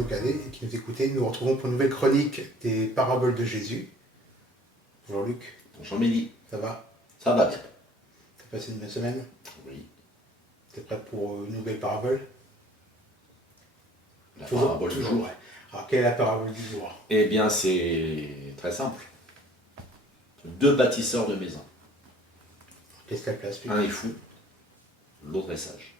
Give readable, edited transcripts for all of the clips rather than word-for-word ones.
nous regardez et qui nous écoutez. Nous nous retrouvons pour une nouvelle chronique des paraboles de Jésus. Bonjour Luc. Bonjour Mélie. Ça va? Ça va bien. T'as passé une bonne semaine? Oui. T'es prêt pour une nouvelle parabole? La parabole du jour. Ouais. Alors, quelle est la parabole du jour? Eh bien, c'est très simple. Deux bâtisseurs de maisons. Qu'est-ce qu'elle place? Un est fou, l'autre est sage.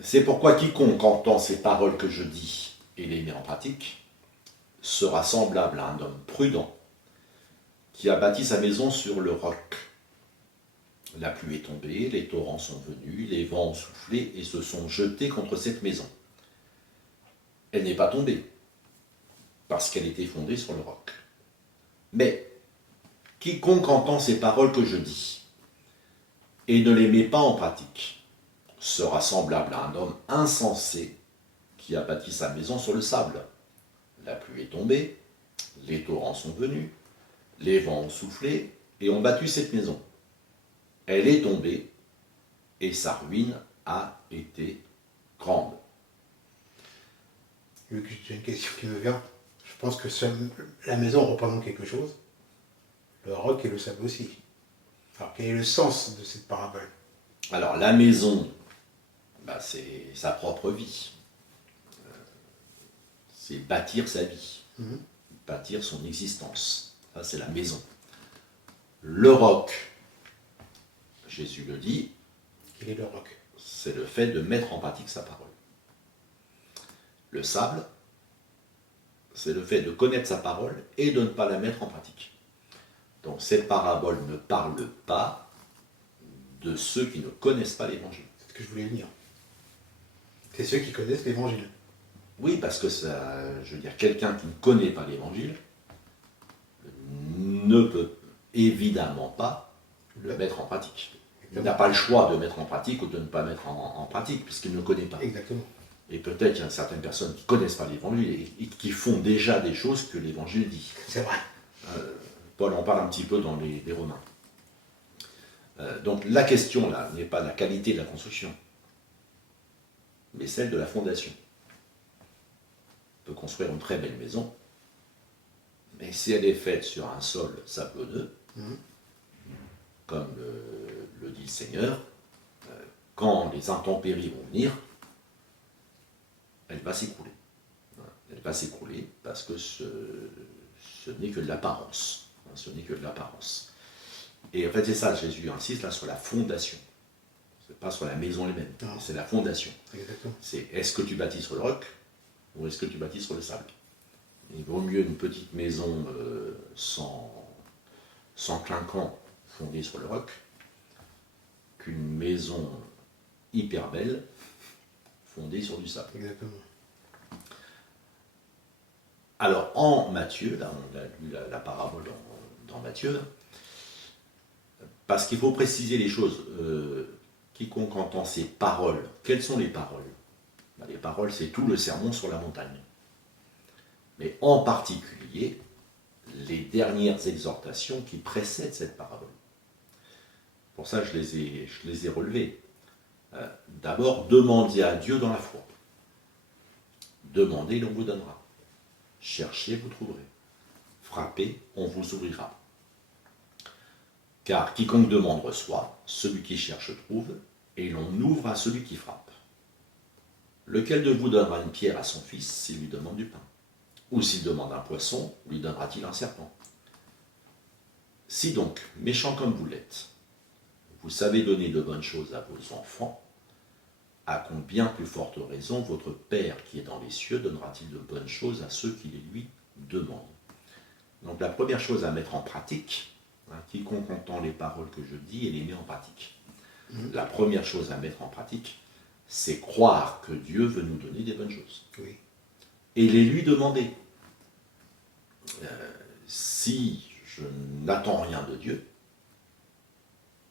C'est pourquoi quiconque entend ces paroles que je dis et les met en pratique sera semblable à un homme prudent qui a bâti sa maison sur le roc. La pluie est tombée, les torrents sont venus, les vents ont soufflé et se sont jetés contre cette maison. Elle n'est pas tombée, parce qu'elle était fondée sur le roc. Mais quiconque entend ces paroles que je dis et ne les met pas en pratique sera semblable à un homme insensé qui a bâti sa maison sur le sable. La pluie est tombée, les torrents sont venus, les vents ont soufflé et ont battu cette maison. Elle est tombée et sa ruine a été grande. Luc, j'ai une question qui me vient. Je pense que la maison représente quelque chose. Le roc et le sable aussi. Alors quel est le sens de cette parabole? Alors la maison, c'est sa propre vie. C'est bâtir sa vie, bâtir son existence. Ça, c'est la maison. Le roc, Jésus le dit, Quel est le roc? c'est le fait de mettre en pratique sa parole. Le sable, c'est le fait de connaître sa parole et de ne pas la mettre en pratique. Donc cette parabole ne parle pas de ceux qui ne connaissent pas l'Évangile. C'est ce que je voulais dire. C'est ceux qui connaissent l'Évangile. Oui, parce que ça, je veux dire, quelqu'un qui ne connaît pas l'Évangile ne peut évidemment pas le mettre en pratique. Il n'a pas le choix de mettre en pratique ou de ne pas mettre en pratique, puisqu'il ne connaît pas. Exactement. Et peut-être qu'il y a certaines personnes qui ne connaissent pas l'Évangile et qui font déjà des choses que l'Évangile dit. C'est vrai. Paul en parle un petit peu dans les Romains. Donc la question là n'est pas la qualité de la construction, mais celle de la fondation. On peut construire une très belle maison, mais si elle est faite sur un sol sablonneux, comme le dit le Seigneur, quand les intempéries vont venir, elle va s'écrouler. Elle va s'écrouler parce que ce n'est que de l'apparence. Ce n'est que de l'apparence. Et en fait, c'est ça, Jésus insiste là sur la fondation. Ce n'est pas sur la maison elle-même, c'est la fondation. Exactement. C'est est-ce que tu bâtis sur le roc ou est-ce que tu bâtis sur le sable? Il vaut mieux une petite maison sans clinquant fondée sur le roc qu'une maison hyper belle fondée sur du sable. Exactement. Alors en Matthieu, là on a lu la parabole dans Matthieu, parce qu'il faut préciser les choses. Quiconque entend ces paroles, quelles sont les paroles? Les paroles, c'est tout le sermon sur la montagne. Mais en particulier, les dernières exhortations qui précèdent cette parabole. Pour ça, je les ai relevées. D'abord, demandez à Dieu dans la foi. Demandez, l'on vous donnera. Cherchez, vous trouverez. Frappez, on vous ouvrira. Car quiconque demande reçoit, celui qui cherche trouve, et l'on ouvre à celui qui frappe. Lequel de vous donnera une pierre à son fils s'il lui demande du pain? Ou s'il demande un poisson, lui donnera-t-il un serpent? Si donc, méchant comme vous l'êtes, vous savez donner de bonnes choses à vos enfants, à combien plus forte raison votre Père qui est dans les cieux donnera-t-il de bonnes choses à ceux qui les lui demandent? Donc la première chose à mettre en pratique, quiconque entend les paroles que je dis et les met en pratique. La première chose à mettre en pratique, c'est croire que Dieu veut nous donner des bonnes choses. Oui. Et les lui demander. Si je n'attends rien de Dieu,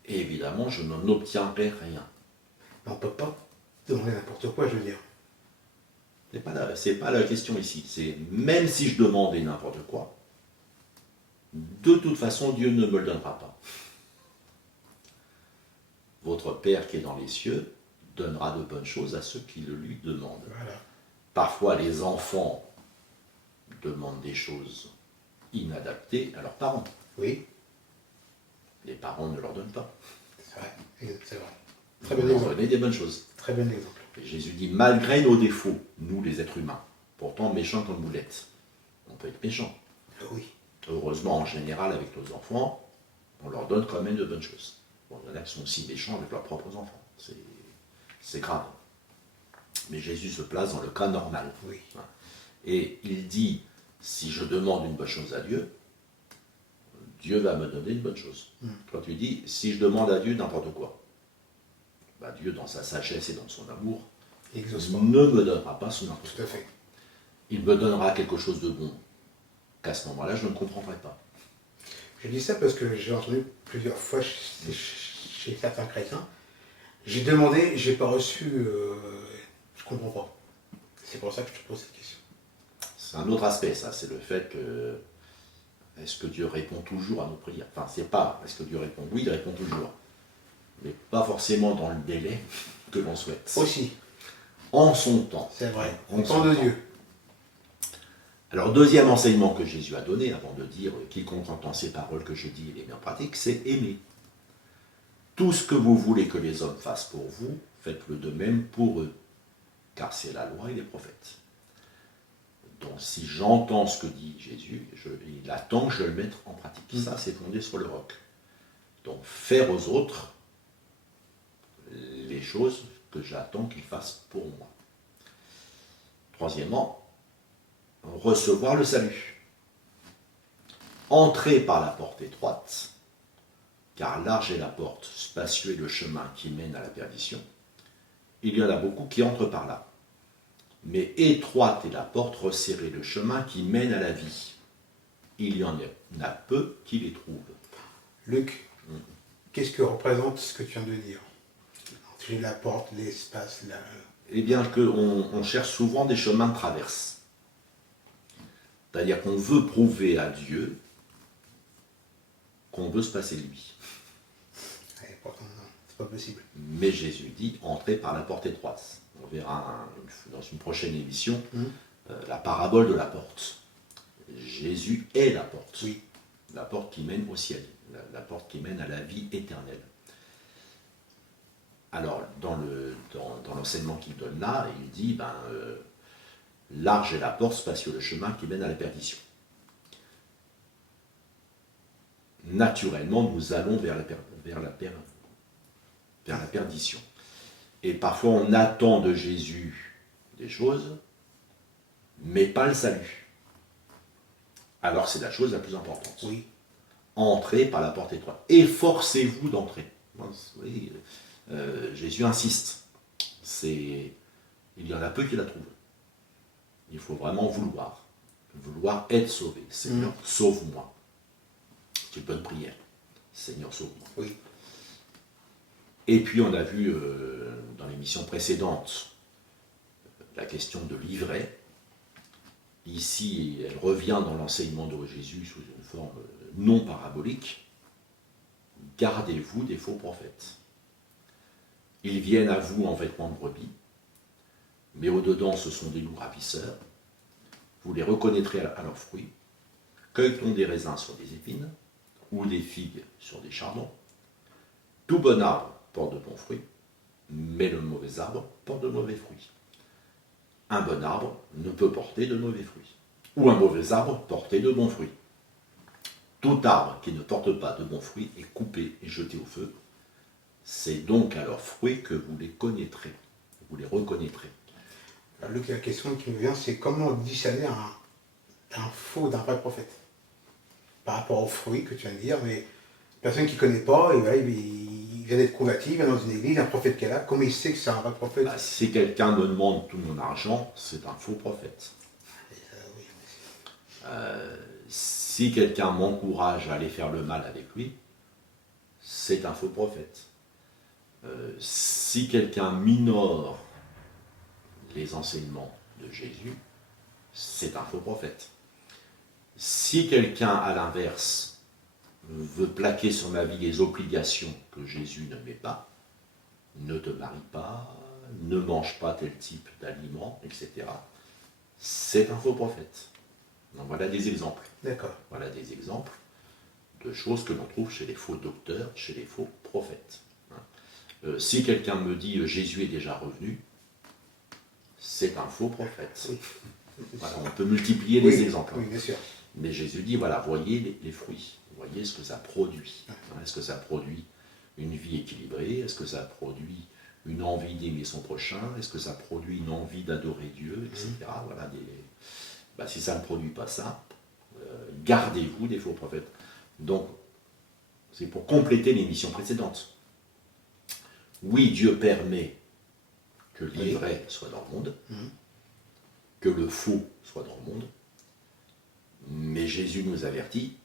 évidemment, je n'en obtiendrai rien. On ne peut pas demander n'importe quoi, je veux dire. C'est pas la question ici. C'est même si je demandais n'importe quoi, de toute façon, Dieu ne me le donnera pas. Votre Père qui est dans les cieux donnera de bonnes choses à ceux qui le lui demandent. Voilà. Parfois, les enfants demandent des choses inadaptées à leurs parents. Oui, Les parents ne leur donnent pas. c'est vrai. C'est vrai. Ils Très vont bon leur exemple. donner des bonnes choses. Très bon exemple. Et Jésus dit, malgré nos défauts, nous les êtres humains, pourtant méchants comme vous l'êtes, on peut être méchants. Oui. Heureusement, en général, avec nos enfants, on leur donne quand même de bonnes choses. Bon, il y en a qui sont aussi méchants avec leurs propres enfants. C'est grave. Mais Jésus se place dans le cas normal. Oui. Et il dit, si je demande une bonne chose à Dieu, Dieu va me donner une bonne chose. Quand tu dis, si je demande à Dieu n'importe quoi, bah Dieu, dans sa sagesse et dans son amour, Il exauce pas. ne me donnera pas son n'importe Tout à quoi. fait. Il me donnera quelque chose de bon, qu'à ce moment-là, je ne comprendrai pas. Je dis ça parce que j'ai entendu plusieurs fois chez certains chrétiens. J'ai demandé, j'ai pas reçu, je comprends pas. C'est pour ça que je te pose cette question. C'est un autre aspect, ça, c'est le fait que est-ce que Dieu répond toujours à nos prières? Enfin, c'est pas est-ce que Dieu répond? Oui, il répond toujours, mais pas forcément dans le délai que l'on souhaite. Aussi, En son temps. c'est vrai. En Au son temps de temps. Dieu. Alors, deuxième enseignement que Jésus a donné, avant de dire quiconque entend ces paroles que je dis et les met en pratique, c'est aimer. Tout ce que vous voulez que les hommes fassent pour vous, faites-le de même pour eux, car c'est la loi et les prophètes. Donc, si j'entends ce que dit Jésus, il attend que je le mette en pratique. Ça, c'est fondé sur le roc. Donc, faire aux autres les choses que j'attends qu'ils fassent pour moi. Troisièmement, recevoir le salut. Entrer par la porte étroite, car large est la porte, spacieux est le chemin qui mène à la perdition. Il y en a beaucoup qui entrent par là. Mais étroite est la porte, resserrée le chemin qui mène à la vie. Il y en a peu qui les trouvent. Luc, qu'est-ce que représente ce que tu viens de dire? J'ai la porte, l'espace, la... Eh bien, on cherche souvent des chemins de traverse. C'est-à-dire qu'on veut prouver à Dieu qu'on veut se passer de lui. Pourtant, non, c'est pas possible. Mais Jésus dit, entrez par la porte étroite. On verra dans une prochaine émission la parabole de la porte. Jésus est la porte. Oui. La porte qui mène au ciel. La porte qui mène à la vie éternelle. Alors, dans l'enseignement qu'il donne là, il dit, large est la porte, spacieux le chemin qui mène à la perdition. Naturellement, nous allons vers la perdition. Et parfois, on attend de Jésus des choses, mais pas le salut. Alors, c'est la chose la plus importante. Oui. Entrez par la porte étroite. Efforcez-vous d'entrer. Oui, Jésus insiste. Il y en a peu qui la trouvent. Il faut vraiment vouloir. Vouloir être sauvé. Seigneur, sauve-moi. C'est une bonne prière. Seigneur, sauve-moi. Oui. Et puis on a vu dans l'émission précédente la question de l'ivraie. Ici, elle revient dans l'enseignement de Jésus sous une forme non parabolique. Gardez-vous des faux prophètes. Ils viennent à vous en vêtements de brebis, mais au-dedans ce sont des loups ravisseurs. Vous les reconnaîtrez à leurs fruits. Cueille-t-on des raisins sur des épines, ou des figues sur des chardons? Tout bon arbre porte de bons fruits, mais le mauvais arbre porte de mauvais fruits. Un bon arbre ne peut porter de mauvais fruits, ou un mauvais arbre porter de bons fruits. Tout arbre qui ne porte pas de bons fruits est coupé et jeté au feu. C'est donc à leurs fruits que vous les connaîtrez, vous les reconnaîtrez. Alors, Luc, la question qui me vient, c'est comment discerner un faux d'un vrai prophète? Par rapport aux fruits que tu viens de dire, mais personne qui ne connaît pas, et voilà, il vient d'être converti, il vient dans une église, un prophète qu'elle a, comment il sait que c'est un vrai prophète? Si quelqu'un me demande tout mon argent, c'est un faux prophète. Oui, Si quelqu'un m'encourage à aller faire le mal avec lui, c'est un faux prophète. Si quelqu'un minore les enseignements de Jésus, c'est un faux prophète. Si quelqu'un, à l'inverse, veut plaquer sur ma vie les obligations que Jésus ne met pas, ne te marie pas, ne mange pas tel type d'aliment, etc. C'est un faux prophète. Donc voilà des exemples. D'accord. Voilà des exemples de choses que l'on trouve chez les faux docteurs, chez les faux prophètes. Si quelqu'un me dit Jésus est déjà revenu, c'est un faux prophète. Oui. Voilà, on peut multiplier Oui, les exemples. Oui, bien sûr. Mais Jésus dit, voilà, voyez les fruits, voyez ce que ça produit. Est-ce que ça produit une vie équilibrée? Est-ce que ça produit une envie d'aimer son prochain? Est-ce que ça produit une envie d'adorer Dieu, etc. Voilà, si ça ne produit pas ça, gardez-vous des faux prophètes. Donc, c'est pour compléter l'émission précédente. Oui, Dieu permet que l'ivraie soit dans le monde, que le faux soit dans le monde, mais Jésus nous avertit,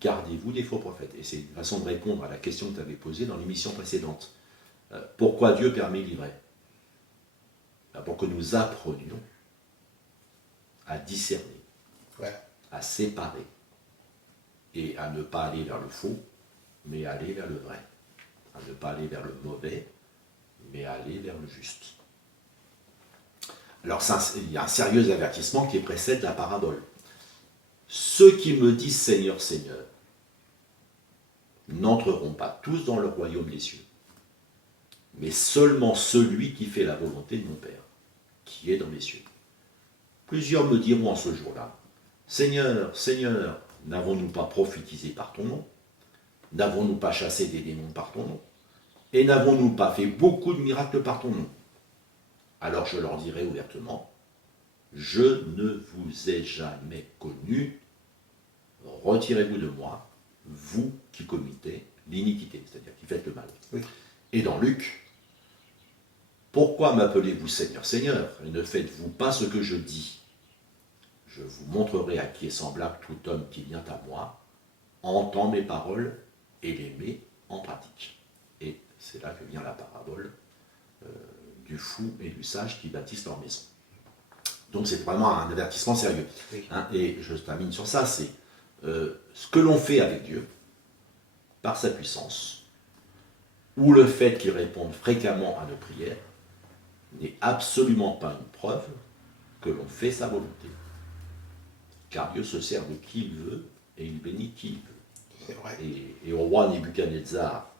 gardez-vous des faux prophètes. Et c'est une façon de répondre à la question que tu avais posée dans l'émission précédente. Pourquoi Dieu permet l'ivraie? Pour que nous apprenions à discerner, à séparer, et à ne pas aller vers le faux, mais aller vers le vrai. À ne pas aller vers le mauvais, mais aller vers le juste. Alors il y a un sérieux avertissement qui précède la parabole. Ceux qui me disent Seigneur, Seigneur, n'entreront pas tous dans le royaume des cieux, mais seulement celui qui fait la volonté de mon Père, qui est dans les cieux. Plusieurs me diront en ce jour-là, Seigneur, Seigneur, n'avons-nous pas prophétisé par ton nom? N'avons-nous pas chassé des démons par ton nom? Et n'avons-nous pas fait beaucoup de miracles par ton nom? Alors je leur dirai ouvertement, je ne vous ai jamais connu, retirez-vous de moi, vous qui commettez l'iniquité, c'est-à-dire qui faites le mal. Oui. Et dans Luc, pourquoi m'appelez-vous Seigneur, Seigneur, et ne faites-vous pas ce que je dis? Je vous montrerai à qui est semblable tout homme qui vient à moi, entend mes paroles et les met en pratique. Et c'est là que vient la parabole du fou et du sage qui bâtissent leur maison. Donc c'est vraiment un avertissement sérieux. Oui. Et je termine sur ça, c'est ce que l'on fait avec Dieu, par sa puissance, ou le fait qu'il réponde fréquemment à nos prières, n'est absolument pas une preuve que l'on fait sa volonté. Car Dieu se sert de qui il veut, et il bénit qui il veut. C'est vrai. Et au roi Nebuchadnezzar,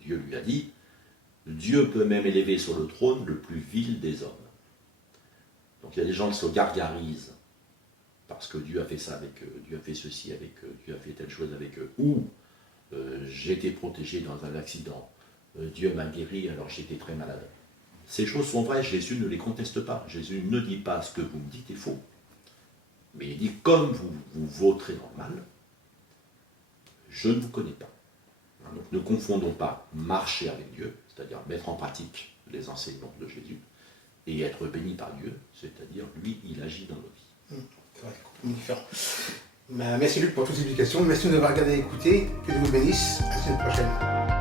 Dieu lui a dit, Dieu peut même élever sur le trône le plus vil des hommes. Donc il y a des gens qui se gargarisent parce que Dieu a fait ça avec eux, Dieu a fait ceci avec eux, Dieu a fait telle chose avec eux, ou j'ai été protégé dans un accident, Dieu m'a guéri alors j'étais très malade. Ces choses sont vraies, Jésus ne les conteste pas. Jésus ne dit pas ce que vous me dites est faux. Mais il dit, comme vous vous vautrez dans le mal, je ne vous connais pas. Donc ne confondons pas marcher avec Dieu, c'est-à-dire mettre en pratique les enseignements de Jésus, et être béni par Dieu, c'est-à-dire lui, il agit dans nos vies. C'est vrai, c'est complètement différent. Merci Luc pour toutes ces explications. Merci de nous avoir regardé et écouté. Que Dieu vous bénisse. À la semaine prochaine.